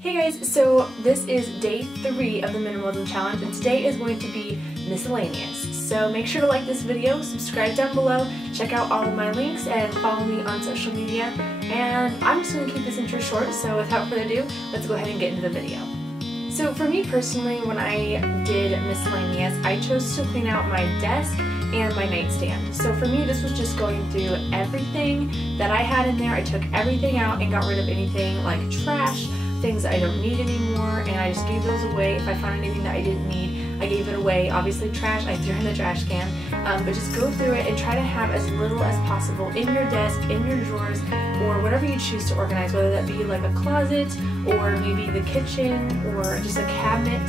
Hey guys, so this is day 3 of the Minimalism Challenge, and today is going to be miscellaneous. So make sure to like this video, subscribe down below, check out all of my links, and follow me on social media. And I'm just going to keep this intro short, so without further ado, let's go ahead and get into the video. So for me personally, when I did miscellaneous, I chose to clean out my desk and my nightstand. So for me, this was just going through everything that I had in there. I took everything out and got rid of anything like trash, things that I don't need anymore, and I just gave those away. If I found anything that I didn't need, I gave it away. Obviously trash, I threw in the trash can, but just go through it and try to have as little as possible in your desk, in your drawers, or whatever you choose to organize, whether that be like a closet, or maybe the kitchen, or just a cabinet.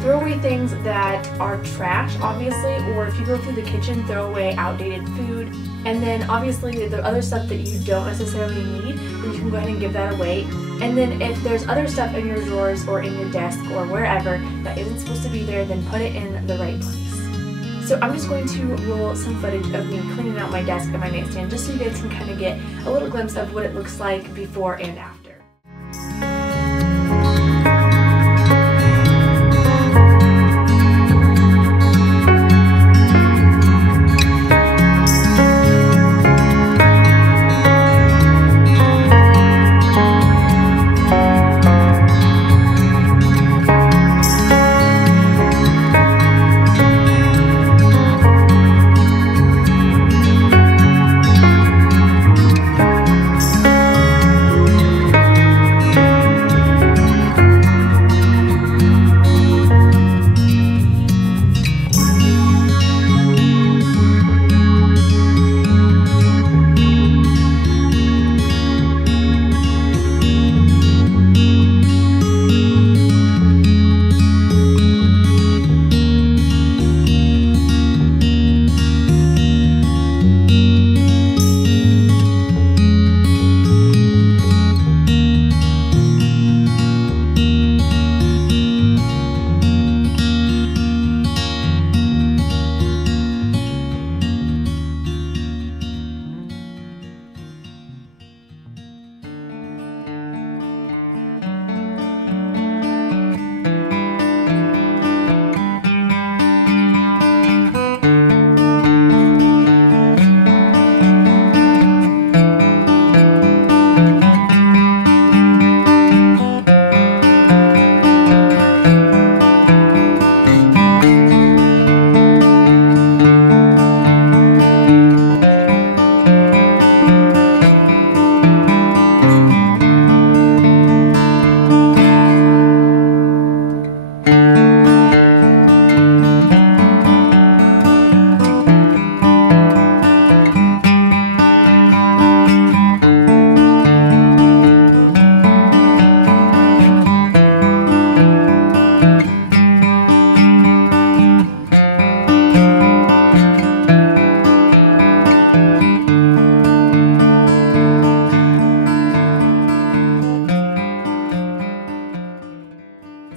Throw away things that are trash, obviously, or if you go through the kitchen, throw away outdated food. And then obviously the other stuff that you don't necessarily need, then you can go ahead and give that away. And then if there's other stuff in your drawers or in your desk or wherever that isn't supposed to be there, then put it in the right place. So I'm just going to roll some footage of me cleaning out my desk and my nightstand just so you guys can kind of get a little glimpse of what it looks like before and after.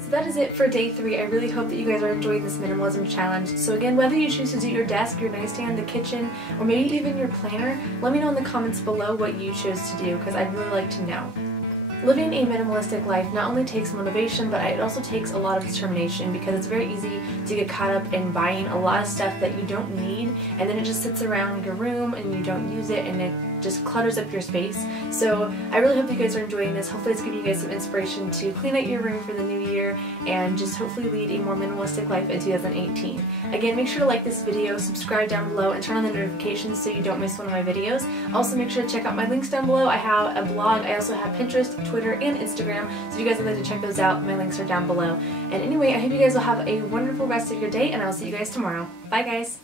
That is it for day 3. I really hope that you guys are enjoying this minimalism challenge. So again, whether you choose to do your desk, your nightstand, the kitchen, or maybe even your planner, let me know in the comments below what you chose to do, because I'd really like to know. Living a minimalistic life not only takes motivation, but it also takes a lot of determination, because it's very easy to get caught up in buying a lot of stuff that you don't need, and then it just sits around your room and you don't use it, and it just clutters up your space. So I really hope you guys are enjoying this. Hopefully it's giving you guys some inspiration to clean out your room for the new year and just hopefully lead a more minimalistic life in 2018. Again, make sure to like this video, subscribe down below, and turn on the notifications so you don't miss one of my videos. Also make sure to check out my links down below. I have a blog, I also have Pinterest, Twitter, and Instagram, so if you guys would like to check those out, my links are down below. And anyway, I hope you guys will have a wonderful rest of your day, and I'll see you guys tomorrow. Bye guys!